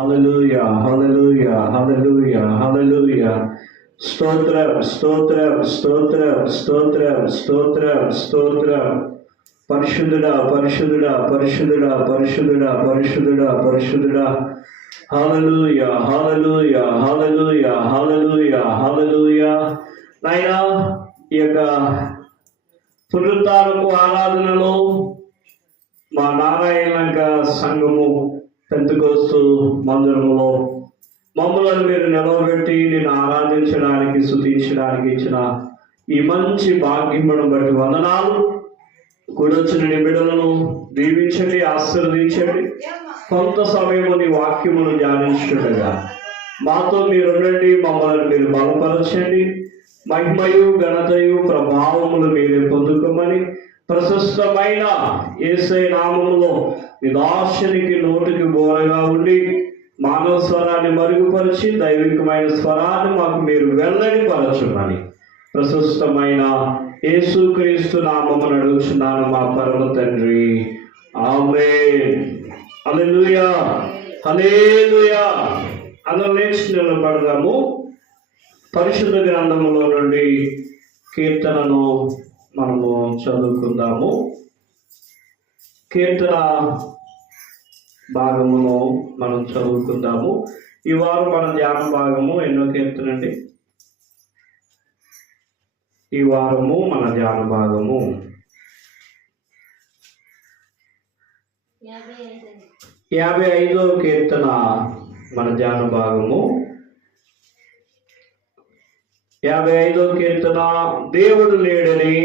హల్లెలూయా హల్లెలూయా హల్లెలూయా హల్లెలూయా. స్తోత్రం స్తోత్రం స్తోత్రం స్తోత్రం స్తోత్రం స్తోత్రం. పరిశుద్ధుడా పరిశుద్ధుడా పరిశుద్ధుడా పరిశుద్ధుడా పరిశుద్ధుడా పరిశుద్ధుడా. హల్లెలూయా హల్లెలూయా హల్లెలూయా హల్లెలూయా హల్లెలూయా. నాయనా, ఈ యొక్క పునరుద్ధానపు ఆరాధనలో మా నారాయణక సంఘము పెంతెకోస్తు మందిరములో మమ్మల్ని మీరు నిలవబెట్టి నేను ఆరాధించడానికి స్తుతించడానికి ఇచ్చిన ఈ మంచి భాగ్యమును బట్టి వందనాలు. కూడొచ్చిన నీ బిడ్డలను దీవించండి, ఆశీర్వదించండి. కొంత సమయము నీ వాక్యమును ధ్యానించుండగా మాతో మీరుండండి, మమ్మల్ని మీరు బలపరచండి. మహిమయు ఘనతయు ప్రభావములు మీరే పొందుకోమని ప్రశస్తమైన యేసయ్య నామములో నిదాశనికి నోటికి బోరగా ఉండి మానవ స్వరాన్ని మరుగుపరిచి దైవికమైన స్వరాన్ని మాకు మీరు వెల్లడి పరచుమని ప్రశస్తమైన యేసుక్రీస్తు నామమును అడుగుచున్నాను మా పరమ తండ్రి. ఆమేన్. హల్లెలూయా హల్లెలూయా. అందరూ లేచి నిలబడదాము. పరిశుద్ధ గ్రంథములో నుండి కీర్తనను మనము చదువుకుందాము. కీర్తన భాగమును మనం చదువుకుందాము. ఈ వారం మన ధ్యాన భాగము ఎన్నో కీర్తన అండి? ఈ వారము మన ధ్యాన భాగము 55వ కీర్తన. మన ధ్యాన భాగము 55వ కీర్తన. దేవుడు లేడని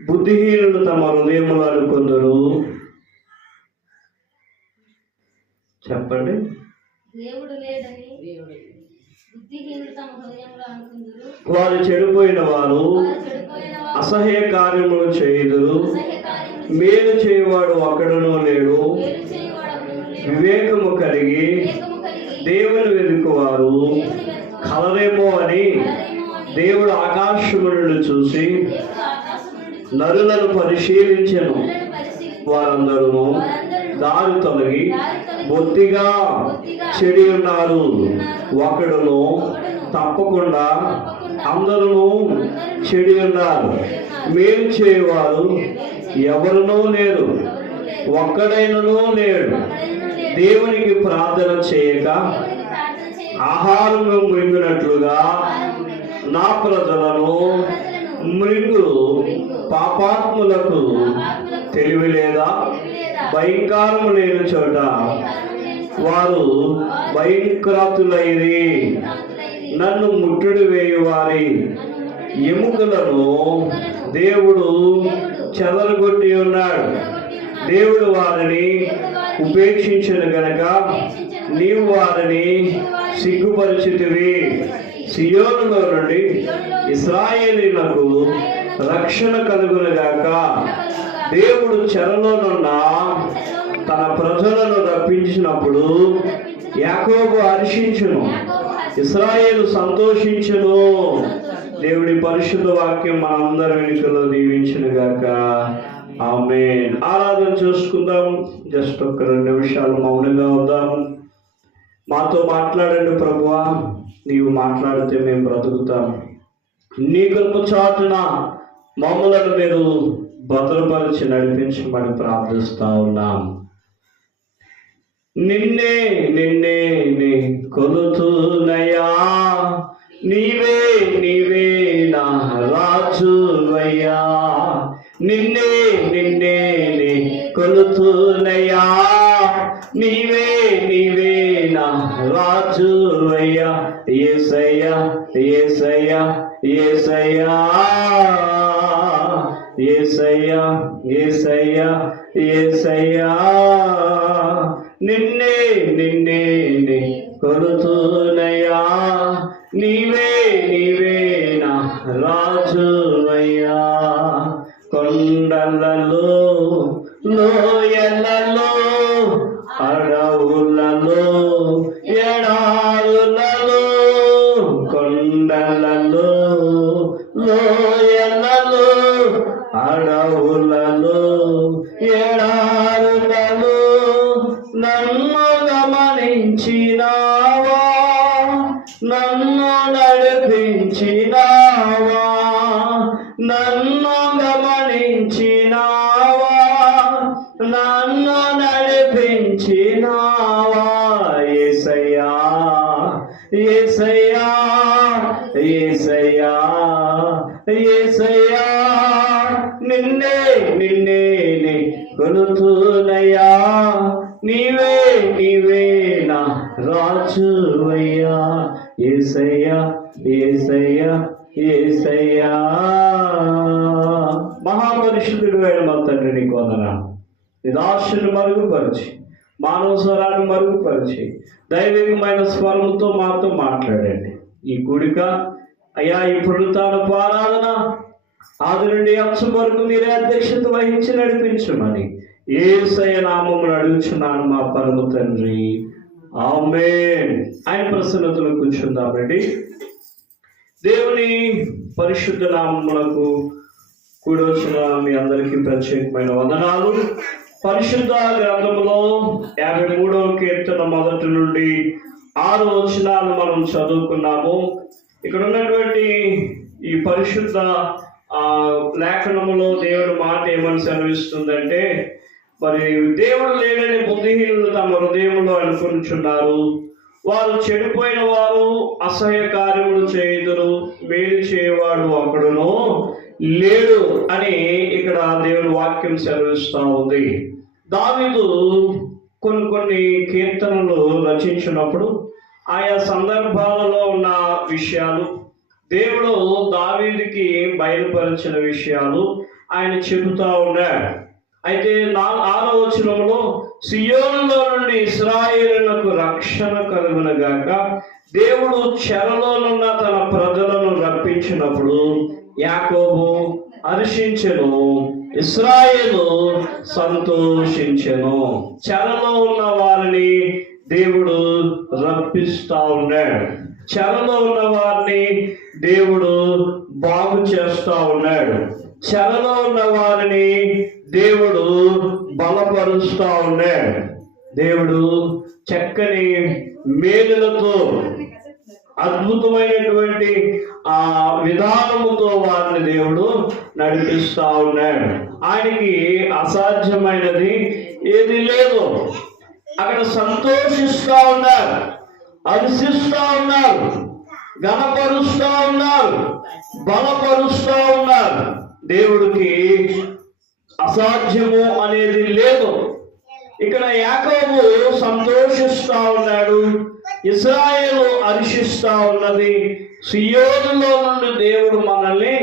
బుద్ధిహీనులు తమ హృదయములు అనుకొందురు. చెప్పండి. దేవుడు లేడని బుద్ధిహీనులు తమ హృదయములో అనుకొందురు. వారు చెడిపోయిన వారు అసహ్య కార్యములు చేయుదురు. మేలు చేయవాడు ఒక్కడునూ లేడు. వివేకము కలిగి దేవుని వెతుకువారు కలరేమో అని దేవుడు ఆకాశము నుండి చూసి నరులను పరిశీలించెను. వారందరూ దారి తొలగి బొత్తిగా చెడి ఉన్నారు. ఒకడును తప్పకుండా అందరూ చెడి ఉన్నారు. మేలు చేయవారు ఎవరునూ లేరు, ఒక్కడైనను లేడు. దేవునికి ప్రార్థన చేయక ఆహారం మృంగినట్లుగా నా ప్రజలను మృంగు. పాపాత్ములకు తెలివి లేదా? భయంకరము లేని చోట వారు భయంకరాతులైరి. నన్ను ముట్టుడు వేయువారి ఎముకలను దేవుడు చెదరగొట్టి ఉన్నాడు. దేవుడు వారిని ఉపేక్షించను గనక నీవు వారిని సిగ్గుపరిచితివి. సియోనులో నుండి ఇశ్రాయేలీయులకు రక్షణ కలుగునుగాక. దేవుడు చెరలోనున్న తన ప్రజలను రప్పించినప్పుడు యాకోబు హర్షించును, ఇశ్రాయేలు సంతోషించును. దేవుడి పరిశుద్ధ వాక్యం మనందరి వెనుకలో దీవించునుగాక. ఆమేన్. ఆరాధన చేసుకుందాం. జస్ట్ ఒక 2 నిమిషాలు మౌనంగా ఉందాం. మాతో మాట్లాడండి ప్రభువా. నీవు మాట్లాడితే మేము బ్రతుకుతాం. నీ కృప చాటున మమ్మలను మీరు భద్రపరిచి నడిపించమని ప్రార్థిస్తా ఉన్నాం. నిన్నే నిన్నే నీ కొలుతునయా, నీవే నీవే నా రాజువయ్యా. నిన్నే నిన్నే నీ కొలుతునయా, నీవే నీవే నా రాజువయ్యా. యేసయ్యా యేసయ్యా యేసయ్యా యేసయ్యా యేసయ్యా యేసయ్యా. నిన్నే నిన్నే నీ కొలుతునయా, నీవే నీవే నా రాజువయ్యా. కొండలలో లోయలలో అడవులలో ఎడారులలో, కొండలలో లోయలలో అడవులలో ఎడారులలో నన్ను గమనించువాడెవడు? గమనించినావా, నన్ను నడిపించినావా, నన్ను గమనించినావా, నన్ను నడిపించినావా. యేసయ్యా యేసయ్యా యేసయ్యా యేసయ్యా, నిన్నే నిన్నే కొలుతునయ్యా, నీవే నీవే నా రాజువయ్యా. యేసయ్యా యేసయ్యా యేసయ్యా. మహాపరిశుద్ధుడు అయిన మా తండ్రి నీకు వందనాలు. నిరాశను మరుగుపరిచి, మానవ స్వరాన్ని మరుగుపరిచి, దైవికమైన స్వరంతో మాతో మాట్లాడండి. ఈ కూడిక అయ్యా, ఇప్పుడు తాను ఆరాధన ఆది నుండి అంశం వరకు మీరే అధ్యక్షత వహించి నడిపించమని యేసయ్య నామమున అడుగుచున్నాను మా పరమ తండ్రి, ఆమేన్. ఆయన ప్రసన్నతలో కూర్చుందామండి. దేవుని పరిశుద్ధ నామమునకు కూడొచ్చిన మీ అందరికీ ప్రత్యేకమైన వందనాలు. పరిశుద్ధ గ్రంథములో 53వ కీర్తన 1 నుండి 6 వచనాలు మనం చదువుకున్నాము. ఇక్కడ ఉన్నటువంటి ఈ పరిశుద్ధ లేఖనములో దేవుడి మాట ఏమని సెలవిస్తుందంటే, మరి దేవుడు లేడని బుద్ధిహీనులు తమ హృదయంలో అనుకుంటున్నారు, వారు చెడిపోయిన వారు అసహ్య కార్యములు చేయుదురు, మేలు చేయవాడు ఒకడును లేడు అని ఇక్కడ దేవుని వాక్యం సెలవిస్తూ ఉంది. దావీదు కొన్ని కీర్తనలు రచించినప్పుడు ఆయా సందర్భాలలో ఉన్న విషయాలు, దేవుడు దావీదుకి బయలుపరిచిన విషయాలు ఆయన చెబుతా ఉన్నాడు. అయితే 6వ వచనంలో సియోనులో నుండి ఇశ్రాయేలునకు రక్షణ కలుగునగాక, దేవుడు చెరలోనున్న తన ప్రజలను రప్పించినప్పుడు యాకోబు హర్షించెను, ఇశ్రాయేలు సంతోషించెను. చెరలో ఉన్న వారిని దేవుడు రప్పిస్తా ఉన్నాడు. చెరలో ఉన్న వారిని దేవుడు బాగు చేస్తా ఉన్నాడు. చెరలో ఉన్న వారిని దేవుడు బలపరుస్తా ఉన్నాడు. దేవుడు చక్కని మేలులతో, అద్భుతమైనటువంటి ఆ విధానముతో వారిని దేవుడు నడిపిస్తా ఉన్నాడు. ఆయనకి అసాధ్యమైనది ఏది లేదు. అక్కడ సంతోషిస్తా ఉన్నారు, హర్షిస్తా ఉన్నారు, ఘనపరుస్తా ఉన్నారు, బలపరుస్తా ఉన్నారు. దేవుడికి అసాధ్యము అనేది లేదు. ఇక్కడ యాకోబు సంతోషిస్తా ఉన్నాడు, ఇశ్రాయేలు హర్షిస్తా ఉన్నది. సియోనులో నుండి దేవుడు మనల్ని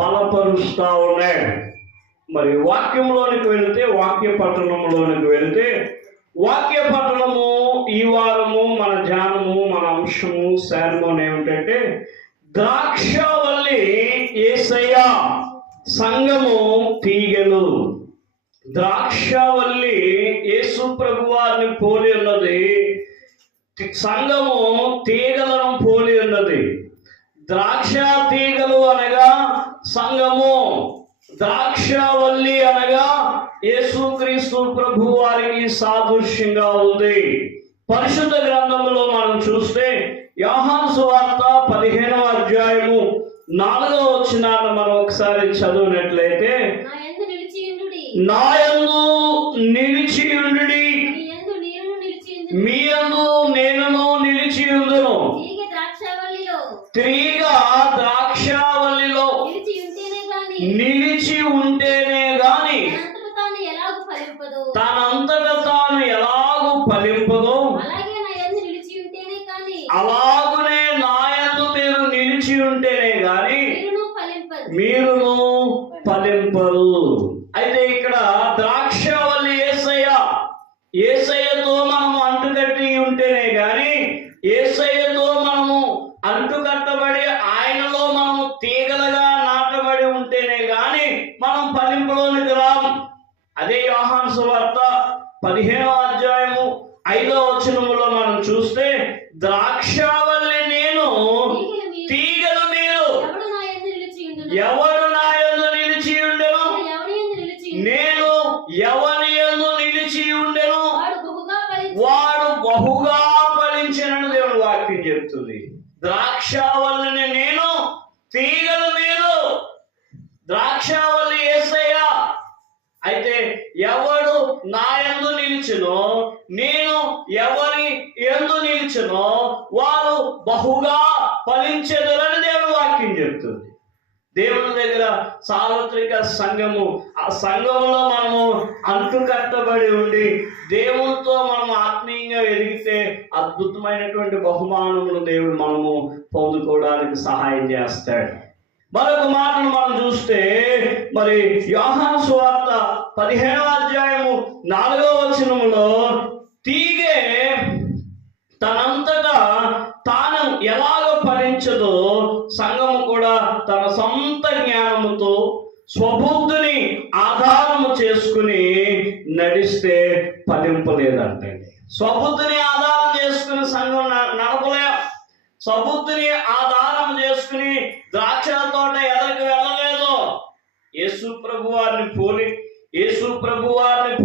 బలపరుస్తా ఉన్నాడు. మరి వాక్యంలోనికి వెళితే, వాక్య పట్టణంలోనికి వెళితే, వాక్య పట్టణము ఈ వారము మన ధ్యానము, మన అంశము, శారమం ఏమిటంటే, ద్రాక్షవల్లి యేసయ్య, సంఘము తీగలు. ద్రాక్షవల్లి యేసు ప్రభువారిని పోలి ఉన్నది, సంఘము తీగలను పోలి ఉన్నది. ద్రాక్ష తీగలు అనగా సంఘము, ద్రాక్షవల్లి అనగా యేసుక్రీస్తు ప్రభు వారికి సాదృశ్యంగా ఉంది. పరిశుద్ధ గ్రంథంలో మనం చూస్తే యోహాను సువార్త 15వ అధ్యాయము 4వ వచనాన్ని మనం ఒకసారి చదివినట్లయితే, నా యందు నిలిచియుండుడి, మీ యందు నేనును నిలిచియుందును. తీగ ద్రాక్షవల్లిలో నిలిచి ఉంటేనే గాని తనంతట తాను ఎలాగూ ఫలింపదో, అలాగునే నా యందు మీరు నిలిచి ఉంటేనే గాని మీరును ఫలింపరు. అయితే ఇక్కడ ద్రాక్షవల్లి యేసయ్య, యేసయ్యతో మనము అంటుకట్టి ఉంటేనే గాని, యేసయ్యతో మనము అంటుకట్టబడి ఆయనలో మనము తీగలుగా నాటబడి ఉంటేనే గాని మనం ఫలింపులోనికి రాం. అదే యోహాను సువార్త 15వ అధ్యాయము 5వ వచనములో మనం చూస్తే, ద్రాక్షవల్లి నేను, తీగలు మీరు. ఎవడు నా యందు నిలిచి ఉండెను, నేను ఎవని యందు నిలిచి ఉండెను, వాడు బహుగా వాక్యం చెప్తుంది. ద్రాక్షావల్లిని నేను, తీగలు మీరు. ద్రాక్షావల్లి యేసయ్య. అయితే ఎవడు నా యందు నిలిచునో, నేను ఎవరి యందు నిలిచునో వారు బహుగా ఫలించెదరని దేవుని వాక్యం చెప్తుంది. దేవుని దగ్గర సార్వత్రిక సంఘము, ఆ సంఘంలో మనము అంటుకట్టబడి ఉండి దేవునితో మనం ఆత్మీయంగా ఎదిగితే అద్భుతమైనటువంటి బహుమానములు దేవుడు మనము పొందుకోవడానికి సహాయం చేస్తాడు. మరొక మాటను మనం చూస్తే, మరి యోహాను సువార్త 15వ అధ్యాయము 4వ వచనములో, తీగే తనంతటా తాను ఎలాగ ఫలించదో సంఘము కూడా తన సొంత జ్ఞానముతో స్వబుద్ధిని ఆధారము చేసుకుని నడిస్తే ఫలింపలేదంటండి. స్వబుద్ధిని ఆధారం చేసుకుని సంఘం నడపలేం. స్వబుద్ధిని ఆధారం చేసుకుని ద్రాక్ష తోట ఎదరికి వెళ్ళలేదు. యేసు ప్రభు వారిని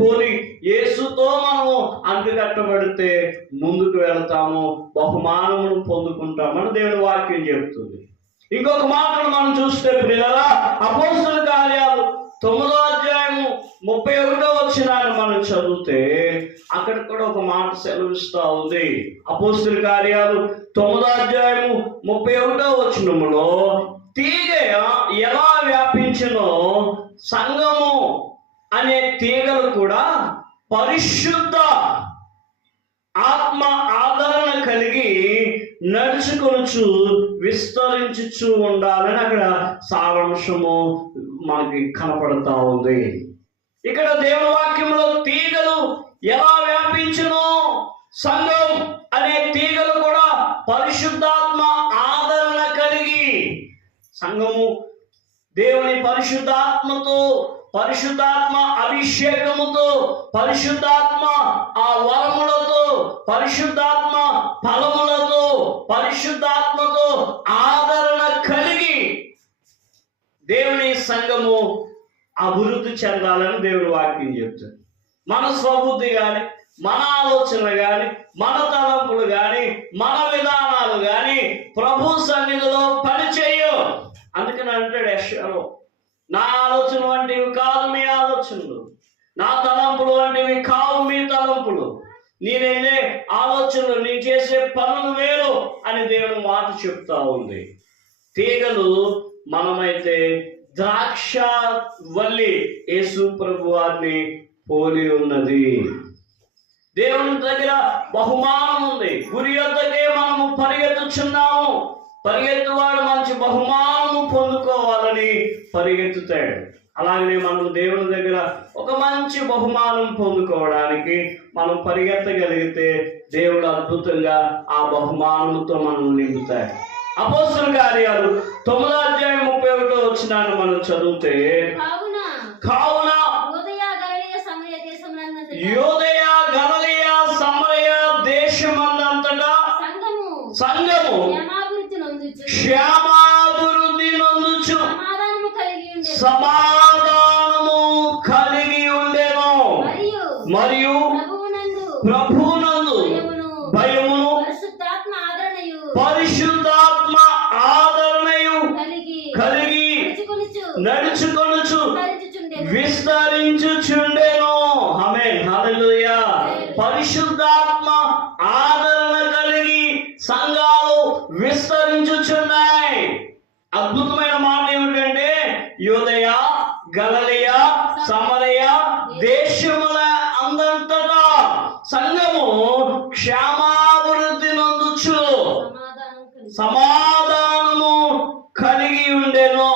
పోలి యేసుతో మనము అంటుకట్టబడితే ముందుకు వెళ్తాము, బహుమానమును పొందుకుంటామని దేవుని వాక్యం చెబుతుంది. ఇంకొక మాటను మనం చూస్తే ప్రియులారా, అపోస్తలుల కార్యాలు 9వ అధ్యాయము 31వ వచనాన్ని మనం చదివితే అక్కడ కూడా ఒక మాట సెలవిస్తా ఉంది. అపోస్తలుల కార్యాలు 9వ అధ్యాయము 31వ వచనములో, తీగ ఎలా వ్యాపించునో సంఘము అనే తీగలు కూడా పరిశుద్ధ ఆత్మ ఆదరణ కలిగి నడుచుకొనుచు విస్తరించుచు ఉండాలని అక్కడ సారాంశము మనకి కనపడతా ఉంది. ఇక్కడ దేవుని వాక్యంలో తీగలు ఎలా వ్యాపించునో సంఘం అనే తీగలు కూడా పరిశుద్ధాత్మ ఆదరణ కలిగి, సంఘము దేవుని పరిశుద్ధాత్మతో, పరిశుద్ధాత్మ అభిషేకముతో, పరిశుద్ధాత్మ ఆ వరములతో, పరిశుద్ధాత్మ ఫలములతో, పరిశుద్ధాత్మతో ఆదరణ కలిగి దేవుని సంఘము అభివృద్ధి చెందాలని దేవుని వాక్యం చెప్తుంది. మన స్వబుద్ధి కానీ, మన ఆలోచనలు కానీ, మన తలంపులు కానీ, మన విధానాలు కానీ ప్రభు సన్నిధిలో పనిచేయు. అందుకని అంటాడు యెషయాలో, నా ఆలోచన వంటివి కాదు మీ ఆలోచనలు, నా తలంపులు వంటివి కావు మీ తలంపులు, నేనైతే ఆలోచనలు, నేను చేసే పనులు వేరు అని దేవుని మాట చెప్తా ఉంది. తీగలు మనమైతే ద్రాక్ష వల్లి యేసు ప్రభు వారిని పోలి ఉన్నది. దేవుని దగ్గర బహుమానం ఉంది. గురి యొద్దకే మనము పరిగెత్తుచున్నాము. పరిగెత్తువాడు మంచి బహుమానము పొందుకోవాలని పరిగెత్తుతాడు. అలాగనే మనం దేవుని దగ్గర ఒక మంచి బహుమానం పొందుకోవడానికి మనం పరిగెత్తగలిగితే దేవుడు అద్భుతంగా ఆ బహుమానంతో మనం నింపుతాడు. అపోస్తలుల కార్యాలు 9వ అధ్యాయం 31వ వచనాన్ని మనం చదివితే, కావున యూదయ గలిలయ సమరయ దేశమందంతటా సంఘము క్షేమాభివృద్ధి నొందుచు సమాధానము కలిగి ఉండెను, మరియు ప్రభువునందు భయమును పరిశుద్ధాత్మ ఆదరణయు కలిగి నడుచుకొనుచు విస్తరించుచుండెను. ఆమేన్, హల్లెలూయా. పరిశుద్ధాత్మ ఆదరణ కలిగి సంఘాలు విస్తరించుచున్నాయి. అద్భుతమైన మాట ఏమిటంటే, యూదయ గలిలయ సమరయ దేశముల అందంతటా సంఘము క్షేమాభివృద్ధి నొందుచు సమాధానము కలిగి ఉండెను.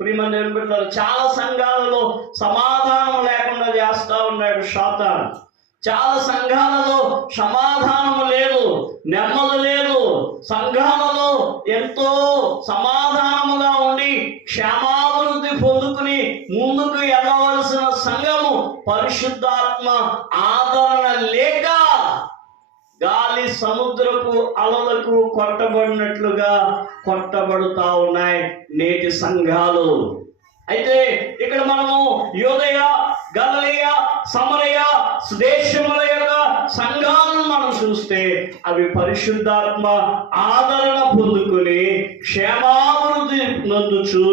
ప్రియమైన బిడ్డలారా, చాలా సంఘాలలో సమాధానం లేకుండా చేస్తా ఉన్నాడు సాతాను. చాలా సంఘాలలో సమాధానం లేదు, నెమ్మది లేదు. సంఘాలలో ఎంతో సమాధానముగా ఉండి క్షేమాభివృద్ధి పొందుకుని ముందుకు వెళ్ళవలసిన సంఘము పరిశుద్ధాత్మ ఆదరణ లేక గాలి సముద్రపు అలలకు కొట్టబడినట్లుగా కొట్టబడుతా ఉన్నాయి నేటి సంఘాలు. అయితే ఇక్కడ మనము యూదయ గలిలయ సమరయ దేశముల యొక్క సంఘాలను మనం చూస్తే అవి పరిశుద్ధాత్మ ఆదరణ పొందుకొని క్షేమాభివృద్ధి నొందుచు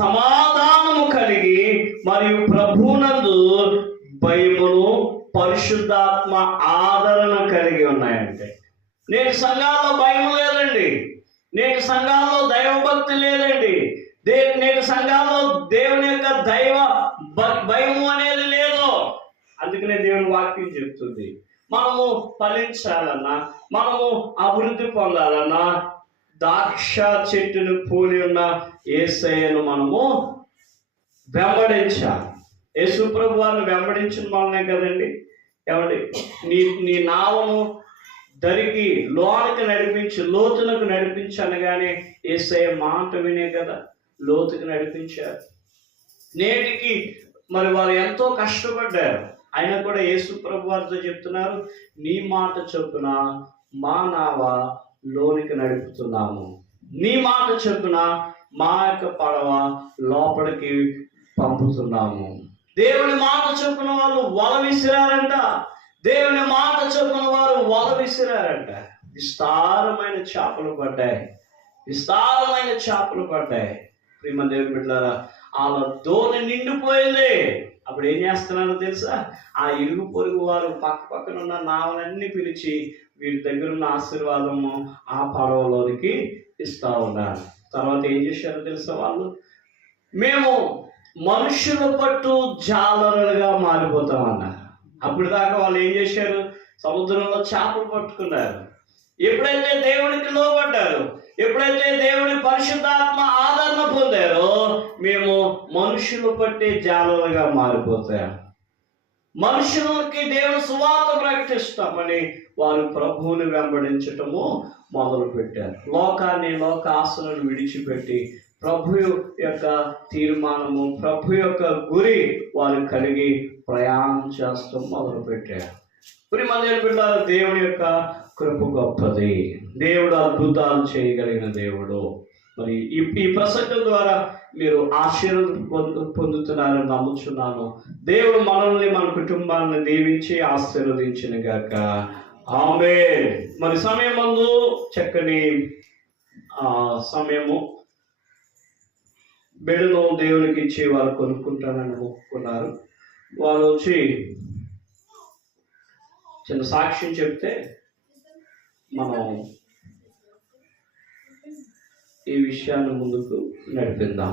సమాధానము కలిగి మరియు ప్రభునందు భయమును పరిశుద్ధాత్మ ఆదరణ కలిగి ఉన్నాయంటే, నేటి సంఘాల్లో భయం లేదండి, నేటి సంఘాల్లో దైవభక్తి లేదండి, నేటి సంఘాల్లో దేవుని యొక్క దైవ భయము అనేది లేదు. అందుకనే దేవుని వాక్యం చెప్తుంది, మనము ఫలించాలన్నా, మనము అభివృద్ధి పొందాలన్నా ద్రాక్ష చెట్టును పోలి ఉన్న యేసయ్యను మనము వెంబడించాలి. యేసు ప్రభు వారిని వెంబడించిన వాళ్ళనే కదండి ఏమండి, నీ నావను దరికి లోనికి నడిపించి లోతులకు నడిపించనగానే యేసయ్య మాట వినే కదా లోతుకు నడిపించారు. నేటికి మరి వారు ఎంతో కష్టపడ్డారు, అయినా కూడా యేసు ప్రభు వారితో చెప్తున్నారు, నీ మాట చొప్పున మా నావ లోనికి నడుపుతున్నాము, నీ మాట చొప్పున మా యొక్క పడవ లోపలికి పంపుతున్నాము. దేవుని మాట చొప్పున వాళ్ళు వల విసిరారంట, దేవుని మాట చొప్పున వారు వల విసిరారంట. విస్తారమైన చేపలు పడ్డాయి, విస్తారమైన చేపలు పడ్డాయి. ప్రియమైన దేవుని బిడ్డలారా, వాళ్ళ దోణి నిండిపోయింది. అప్పుడు ఏం చేస్తున్నారో తెలుసా, ఆ ఇరుగు పొరుగు వారు పక్క పక్కన ఉన్న నావలన్నీ పిలిచి వీరి దగ్గర ఉన్న ఆశీర్వాదము ఆ పడవలోనికి ఇస్తా ఉన్నారు. తర్వాత ఏం చేశారో తెలుసా, వాళ్ళు మేము మనుషుల పట్టు జాలరులుగా మారిపోతామన్నారు. అప్పుడు దాకా వాళ్ళు ఏం చేశారు, సముద్రంలో చేపలు పట్టుకున్నారు. ఎప్పుడైతే దేవునికి లోబడ్డారు, ఎప్పుడైతే దేవుని పరిశుద్ధాత్మ ఆదరణ పొందారో మేము మనుషులు పట్టే జాలలుగా మారిపోతాం. మనుషులకి దేవుని సువార్త ప్రకటిస్తామని వారు ప్రభువుని వెంబడించటము మొదలు పెట్టారు. లోకాన్ని, లోక ఆశలను విడిచిపెట్టి ప్రభు యొక్క తీర్మానము, ప్రభు యొక్క గురి వారు కలిగి ప్రయాణం చేస్తూ మొదలు పెట్టారు. ప్రియమైన బిడ్డలారా, దేవుని యొక్క కృప గొప్పది, దేవుడు అద్భుతాలు చేయగలిగిన దేవుడు. మరి ఈ ప్రసంగం ద్వారా మీరు ఆశీర్వాదం పొందుతున్నారని నమ్ముచున్నాను. దేవుడు మనల్ని, మన కుటుంబాన్ని దీవించి ఆశీర్వదించిన గాక. ఆమేన్. మరి సమయం ముందు చక్కని సమయము బిడ్డను దేవునికి ఇచ్చి వారు కొనుక్కుంటానని మొక్కుకున్నారు. వారు వచ్చి చిన్న సాక్ష్యం చెప్తే మనం ఈ విషయాన్ని ముందుకు నడిపిద్దాం.